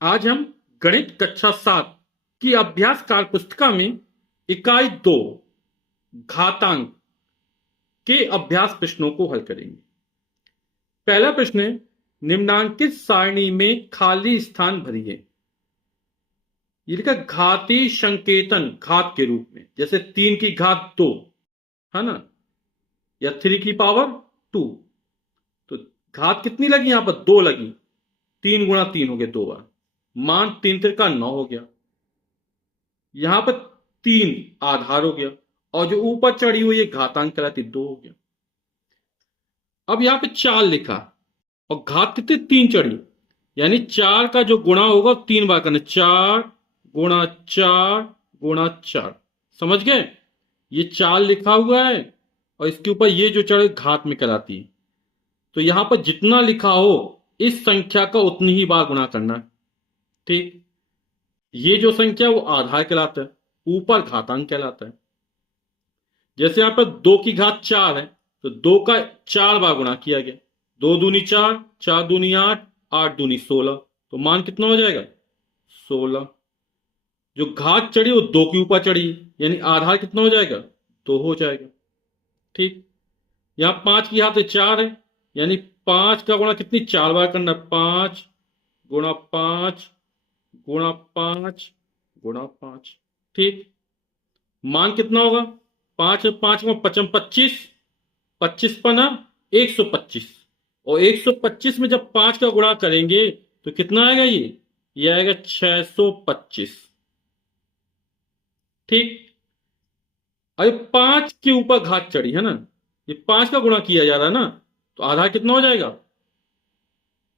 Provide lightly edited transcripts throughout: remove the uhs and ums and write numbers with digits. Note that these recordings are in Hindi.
आज हम गणित कक्षा 7 की अभ्यास कार्य पुस्तिका में इकाई 2 घातांक के अभ्यास प्रश्नों को हल करेंगे। पहला प्रश्न है, निम्नांकित सारणी में खाली स्थान भरिए। ये लिखा घातीय संकेतन घात के रूप में, जैसे 3 की घात 2 है ना, या 3 की पावर 2। तो घात कितनी लगी? यहां पर 2 लगी, 3 गुणा 3 हो गया 2 बार, मान 3 त्रिका 9 हो गया। यहां पर 3 आधार हो गया, और जो ऊपर चढ़ी हुई है घातांक कहलाती 2 हो गया। अब यहां पे 4 लिखा और घात कितने 3 चढ़ी, यानी 4 का जो गुणा होगा 3 बार करना, 4 गुणा 4 गुणा 4। समझ गए? ये 4 लिखा हुआ है और इसके ऊपर ये जो चढ़े घात में कहलाती है। तो यहां पर जितना लिखा हो इस संख्या का उतनी ही बार गुणा करना है। ठीक, ये जो संख्या वो आधार कहलाता है, ऊपर घातांक कहलाता है। जैसे यहां पर 2 की घात 4 है तो 2 का 4 बार गुणा किया गया, 2 दूनी 4, 4 दूनी 8, 8 दूनी 16, तो मान कितना हो जाएगा? 16। जो घात चढ़ी वो 2 के ऊपर चढ़ी, यानी आधार कितना हो जाएगा? 2 हो जाएगा। ठीक, यहां 5 की घात 4 है, यानी 5 का गुणा कितनी 4 बार करना, 5 गुणा 5 गुणा 5 गुणा 5। ठीक, मान कितना होगा? 5 5 में 55 25, 25 पना 125, और 125 में जब 5 का गुणा करेंगे तो कितना आएगा? ये आएगा 625। ठीक, अरे 5 के ऊपर घात चढ़ी है ना, ये 5 का गुणा किया जा रहा है ना, तो आधार कितना हो जाएगा?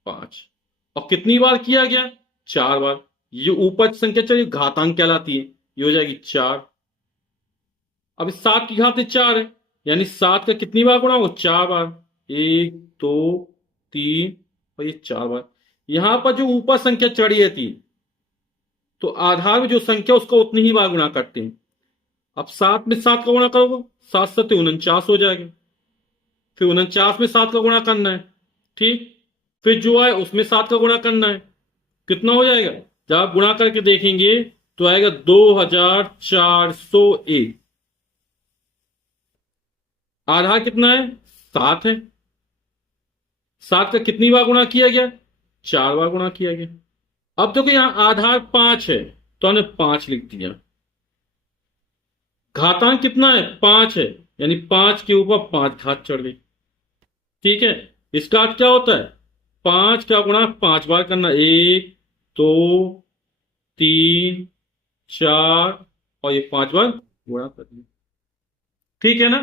5। और कितनी बार किया गया? 4 बार। ये ऊपर संख्या चढ़ी घातांक कहलाती है, ये हो जाएगी 4। अब 7 की घात 4 है, यानी 7 का कितनी बार गुणा होगा? 4 बार, 1 2 3 और ये 4 बार। यहां पर जो ऊपर संख्या चढ़ी है 3, तो आधार में जो संख्या उसका उतनी ही बार गुणा करते हैं। अब 7 में 7 का गुणा करोगे, 7 7 49 हो जाएगा, फिर 49 में 7 का गुणा करना है। ठीक, फिर जो आए उसमें 7 का गुणा करना है, कितना हो जाएगा? जब आप गुणा करके देखेंगे तो आएगा 2401। आधार कितना है? 7 है। 7 का कितनी बार गुणा किया गया? 4 बार गुणा किया गया। अब देखो यहां आधार 5 है तो हमने 5 लिख दिया। घातांक कितना है? 5 है, यानी 5 के ऊपर 5 घात चढ़ गई। ठीक है, इसका अर्थ क्या होता है? 5 का गुणा 5 बार करना, 1 2 3 4, और ये 5 बार गुणा कर दिया। ठीक है ना?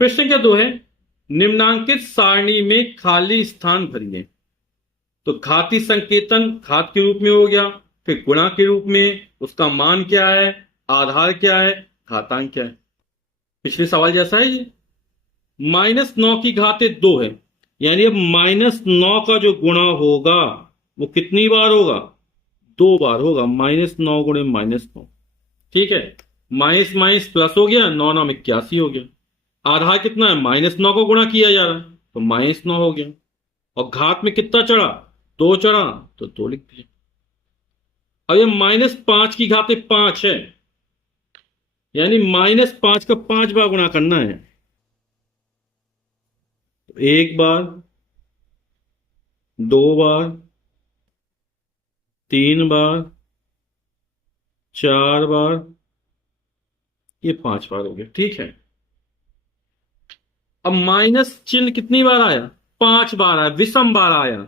प्रश्न क्या 2 है, निम्नांकित सारणी में खाली स्थान भरिए। तो घाती संकेतन घात के रूप में हो गया, फिर गुणा के रूप में, उसका मान क्या है, आधार क्या है, घातांक क्या है। पिछले सवाल जैसा है ये। -9 की घाते 2 है, यानी अब -9 का जो गुणा होगा वो कितनी बार होगा? 2 बार होगा, -9 गुणे -9। ठीक है, माइनस माइनस प्लस हो गया, 9 9 81 हो गया। आधार कितना है? -9 को गुणा किया जा रहा है तो -9 हो गया, और घात में कितना चढ़ा? 2 चढ़ा, तो 2 लिख दिया। अब ये -5 की घाते 5 है, यानी -5 का 5 बार गुणा करना है। तो 1 बार, 2 बार, 3 बार, 4 बार, ये 5 बार हो गया। ठीक है, अब माइनस चिन्ह कितनी बार आया? 5 बार आया, विषम बार आया,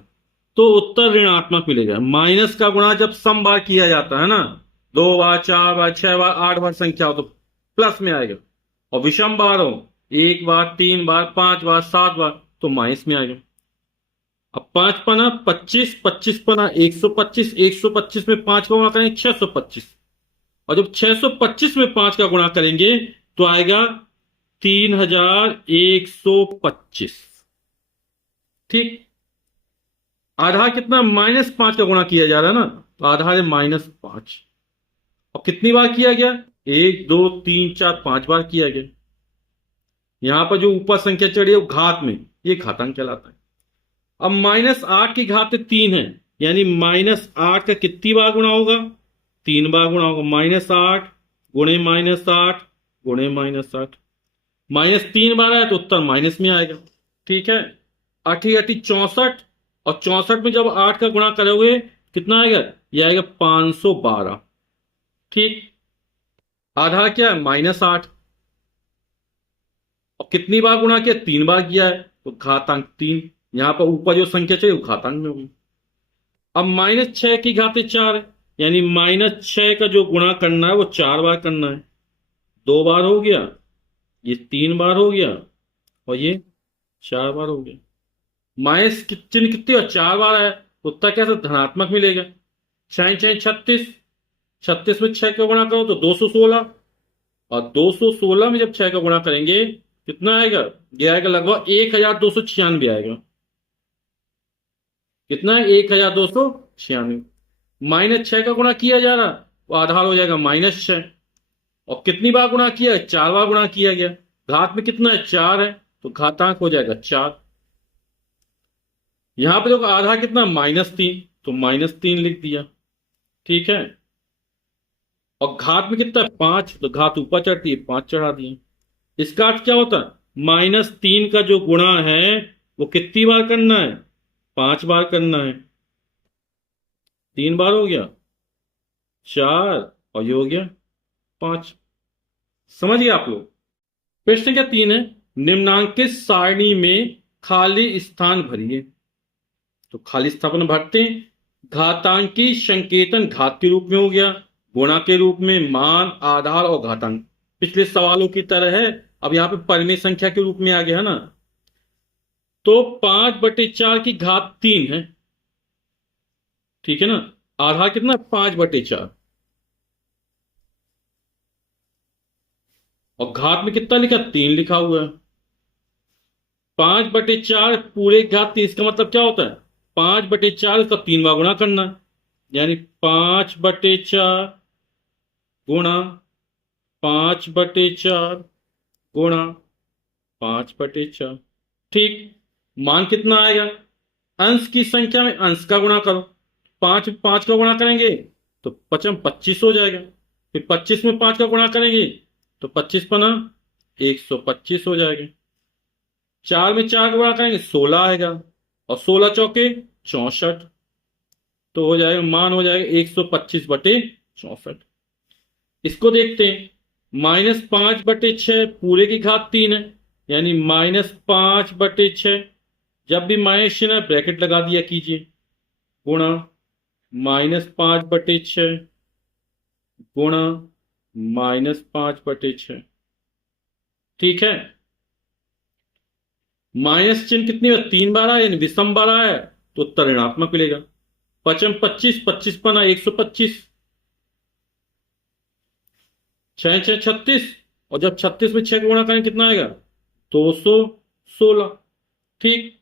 तो उत्तर ऋणात्मक मिलेगा। माइनस का गुणा जब सम बार किया जाता है ना, 2 बार 4 बार 6 बार 8 बार संख्या हो तो प्लस में आएगा, और विषम बार हो 1 बार 3 बार 5 बार 7 बार तो माइनस में आएगा। अब 5 पना 25, 25 पना 125, 125 में 5 का गुणा करेंगे 625, और जब 625 में 5 का गुणा करेंगे तो आएगा 3125। ठीक, आधार कितना? -5 का गुणा किया जा रहा है ना, तो आधार है -5। और कितनी बार किया गया? 1 2 3 4 5 बार किया गया। यहां पर जो ऊपर संख्या चढ़ी है वो घात में, ये घातांक कहलाता है। अब -8 की घात 3 है, यानी -8 का कितनी बार गुणा होगा? 3 बार गुणा होगा। -8 गुणे -8 गुणे -8, -3 बार आया तो उत्तर माइनस में आएगा। ठीक है, 8 8 64, और 64 में जब 8 का गुणा करोगे कितना आएगा? यह आएगा 512। ठीक, आधार क्या है? -8, और कितनी बार गुणा किया? 3 बार किया है, तो घातांक 3। यहां पर ऊपर जो संख्या चाहिए वो घातांक में होगी। अब -6 की घाते 4 है, यानी -6 का जो गुणा करना है वो 4 बार करना है। 2 बार हो गया, ये 3 बार हो गया, और ये 4 बार हो गया। माइनस की चिन्ह कितनी और 4 बार है, तो उत्तर कैसे? धनात्मक मिलेगा। 6 6 36, 36 में 6 का गुणा करो तो 216, और 216 में जब 6 का गुणा करेंगे कितना आएगा? ये आएगा लगभग 1296 आएगा। कितना है? 1296। -6 का गुणा किया जा रहा, वो आधार हो जाएगा -6, और कितनी बार गुणा किया है? 4 बार गुणा किया गया। घात में कितना है? 4 है, तो घातांक हो जाएगा 4। यहां पर जो आधार कितना? -3, तो -3 लिख दिया। ठीक है, और घात में कितना है? 5, तो घात ऊपर चढ़ती है, 5 चढ़ा दिए। इसका अर्थ क्या होता है? -3 का जो गुणा है वो कितनी बार करना है? 5 बार करना है। 3 बार हो गया, 4, और ये हो गया 5। समझिए आप लोग। प्रश्न क्या 3 है, निम्नांकित सारणी में खाली स्थान भरिए। तो खाली स्थान भरते हैं। घातांकी संकेतन घात के रूप में हो गया, गुणा के रूप में मान, आधार और घातांक। पिछले सवालों की तरह है, अब यहां पे परिमेय संख्या के रूप में आ गया है ना। तो 5/4 की घात 3 है। ठीक है ना, आधार कितना? 5/4, और घात में कितना लिखा? 3 लिखा हुआ है। 5/4 पूरे घात 3, इसका मतलब क्या होता है? 5/4 का 3 बार गुणा करना है, यानी 5/4 गुणा 5/4 गुणा 5/4। ठीक, मान कितना आएगा? अंश की संख्या में अंश का गुणा करो। 5 5 का गुणा करेंगे तो 5 25 हो जाएगा। फिर 25 में 5 का गुणा करेंगे तो 25 पना 125 हो जाएगा। 4 में 4 का गुणा करेंगे 16 आएगा, और 16 चौके 64, तो हो जाएगा मान हो जाएगा 125/64। इसको देखते हैं। -5/6 पूरे की घात 3 है, यानी -5/6। जब भी माइनस चिन्ह है ब्रैकेट लगा दिया कीजिए, गुणा -5/6 गुणा -5/6। ठीक है, माइनस चिन्ह कितनी है? 3 बार आया, यानी विषम बार आया, तो उत्तर ऋणात्मक मिलेगा। 5 25, 25 पना 125, 6 6 36, और जब 36 में 6 का गुणा करें कितना आएगा? 216। ठीक,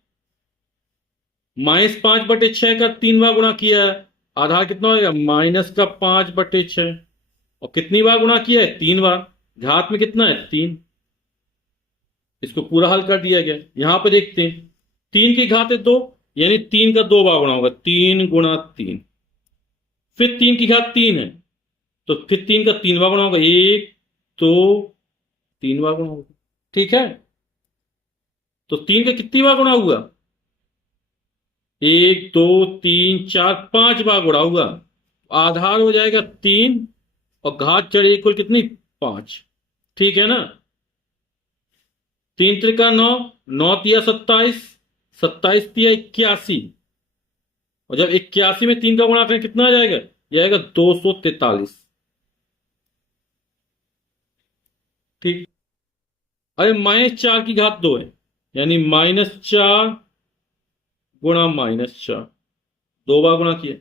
-5/6 का 3 बार गुणा किया है, आधार कितना होगा? -5/6, और कितनी बार गुणा किया है? 3 बार। घात में कितना है? 3। इसको पूरा हल कर दिया गया। यहां पर देखते हैं, 3 की घात है 2, यानी 3 का 2 बार गुणा होगा, 3 गुणा 3। फिर 3 की घात 3 है, तो फिर 3 का 3 बार गुणा होगा, 1 2 3 बार गुणा होगा। ठीक है, तो 3 का कितनी बार गुणा हुआ? 1 2 3 4 5 बार गुणा हुआ। आधार हो जाएगा 3, और घात चढ़े कुल कितनी? 5। ठीक है ना, 3 त्रिका 9, 9 तिया 27, 27 तिया 81, और जब 81 में 3 का गुणा करें कितना आ जाएगा? यह आएगा 243। ठीक, अरे -4 की घात 2 है, यानी -4 गुणा -4, 2 बार गुणा किया।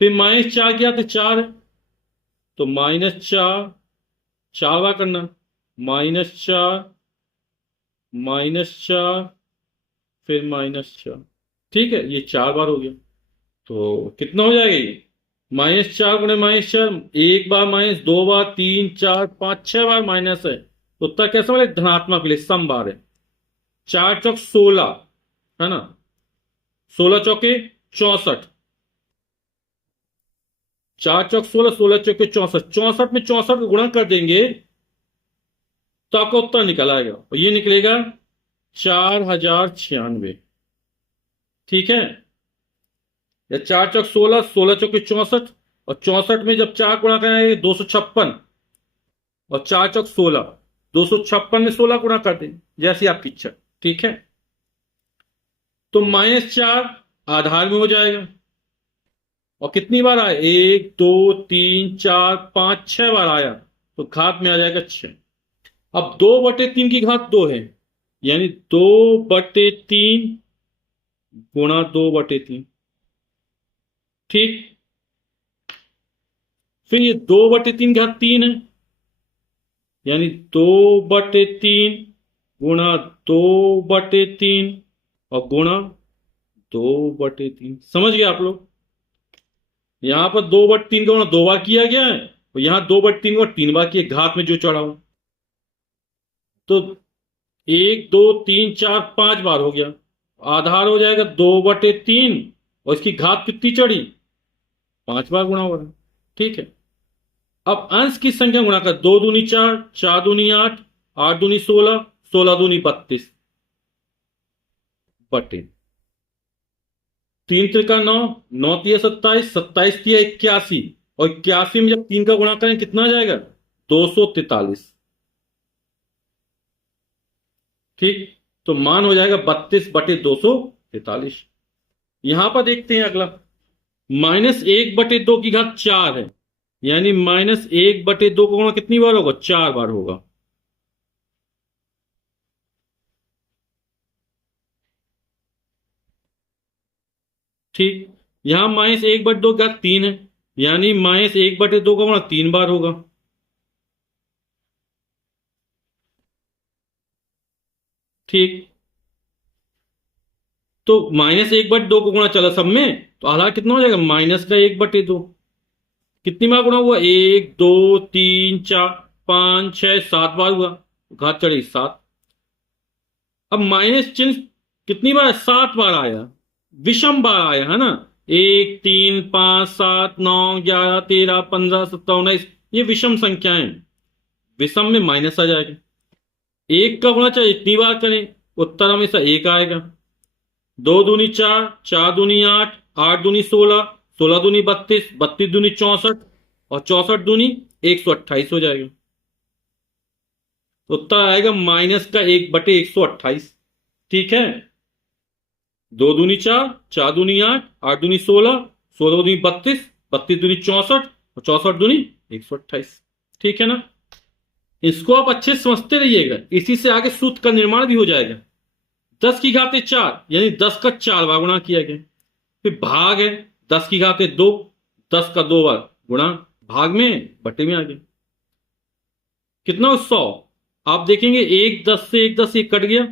फिर -4 की घात 4 है, तो -4 4 बार करना, -4 -4 फिर -4। ठीक है, ये 4 बार हो गया, तो कितना हो जाएगा ये? -4 गुणे -4, 1 बार माइनस, 2 बार, 3 4 5 6 बार माइनस है, तो उत्तर कैसा मिले? धनात्मक मिले, सम बार है। 4 चौक 16 है ना, 16 चौके 64, 4 चौक 16, 16 चौके 64, 64 में 64 को गुणा कर देंगे तो आपका उत्तर निकल आएगा, और ये निकलेगा 4096। ठीक है, या 4 चौक 16, 16 चौके 64, और 64 में जब 4 गुणा करेंगे 256, और 4 चौक 16, 256 में 16 गुणा कर दें, जैसी आपकी इच्छा। ठीक है, तो -4 आधार में हो जाएगा, और कितनी बार आया, 1 2 3 4 5 6 बार आया, तो घात में आ जाएगा 6। अब 2/3 की घात 2 है, यानी 2/3 गुणा 2/3। ठीक, फिर ये 2/3 घात 3 है, यानी 2/3 गुणा 2/3 और गुणा 2/3। समझ गए आप लोग? यहां पर 2/3 का गुणा 2 बार किया गया है, और यहां 2/3 को 3 बार किया, घात में जो चढ़ा हो। तो 1 2 3 4 5 बार हो गया, आधार हो जाएगा 2/3, और इसकी घात कितनी चढ़ी, 5 बार गुणा हो रहा है। ठीक है, अब अंश की संख्या गुणा कर, 2 दूनी 4, 4 दूनी 8, 8 दूनी 16, 16 दूनी 32 बटे 3 त्रिका 9, 9 तिया 27, 27 तिया 81, और 81 में जब 3 का गुणा करें कितना आ जाएगा, 243। ठीक, तो मान हो जाएगा 32/243। यहां पर देखते हैं अगला, -1/2 की घात 4 है, यानी -1/2 का गुणा कितनी बार होगा, 4 बार होगा। ठीक, यहां -1/2 का 3 है, यानी -1/2 का गुणा 3 बार होगा। ठीक, तो -1/2 को गुणा चला सब में, तो आधार कितना हो जाएगा, -1/2। कितनी बार गुणा हुआ, 1 2 3 4 5 6 7 बार हुआ, घात चढ़ी 7। अब माइनस चिन्ह कितनी बार, 7 बार आया, विषम बार आया है ना, 1 3 5 7 9 11 13 15 17 19, ये विषम संख्याएं, विषम में माइनस आ जाएगा। 1 का गुणा चाहे इतनी बार करें, उत्तर हमेशा 1 आएगा। 2 दूनी 4, 4 दूनी 8, 8 दूनी 16, 16 दूनी 32, 32 दूनी 64, और 64 दूनी 128 हो जाएगा। तो उत्तर आएगा -1/128। ठीक है, 2 दूनी 4, 4 दूनी 8, 8 दूनी 16, 16 दूनी 32, 32 दूनी 64, और 64 दूनी 128। ठीक है ना, इसको आप अच्छे से समझते रहिएगा, इसी से आगे सूत्र का निर्माण भी हो जाएगा। 10 की घात 4, यानी 10 का 4 बार गुणा किया गया। फिर भाग है, 10 की घात 2, 10 का 2 बार गुणा, भाग में बटे में आ गया, कितना 100। आप देखेंगे 1 10 से 1 10 ये कट गया,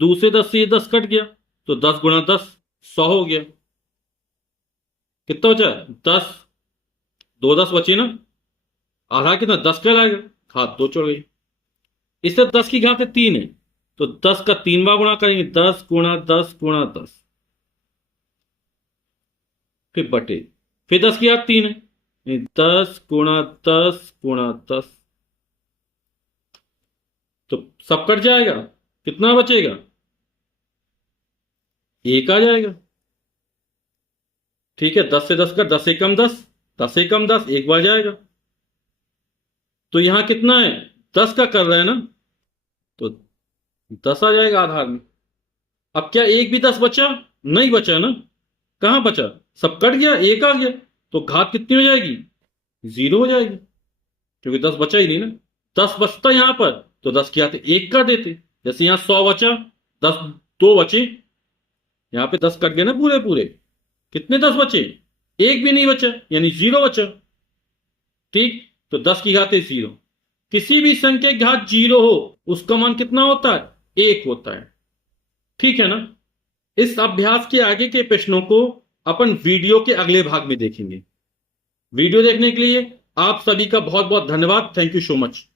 दूसरे 10 से ये 10 कट गया, तो 10 गुणा 10 100 हो गया। कितना बचा, 10, 2 10 बचे ना, आधा कितना 10 का लाएगा, घात 2 चढ़ गई। इससे 10 की घात 3 है, तो 10 का 3 बार गुणा करेंगे, 10 गुणा 10 गुणा 10, फिर बटे, फिर 10 की घात 3 है, 10 गुणा 10 गुणा 10, तो सब कट जाएगा, कितना बचेगा, 1 आ जाएगा। ठीक है, 10 से 10 का 10 एकम 10, 10 एकम 10, 1 बार जाएगा। तो यहां कितना है, 10 का कर रहे हैं ना, तो 10 आ जाएगा आधार में। अब क्या एक भी 10 बचा, नहीं बचा ना, कहां बचा, सब कट गया, 1 आ गया, तो घात कितनी हो जाएगी, 0 हो जाएगी, क्योंकि 10 बचा ही नहीं ना। 10 बचता यहां पर, तो 10 की घात 1 कर देते, जैसे यहां 100 बचा, 10 2 बचे, यहां पे 10 कट गए ना पूरे पूरे, कितने 10 बचे, 1 भी नहीं बचा, यानी 0 बचा। ठीक, तो 10 की घात 0, किसी भी संख्या की घात 0 हो उसका मान कितना होता है, 1 होता है। ठीक है ना, इस अभ्यास के आगे के प्रश्नों को अपन वीडियो के अगले भाग में देखेंगे। वीडियो देखने के लिए आप सभी का बहुत बहुत धन्यवाद। Thank you so much.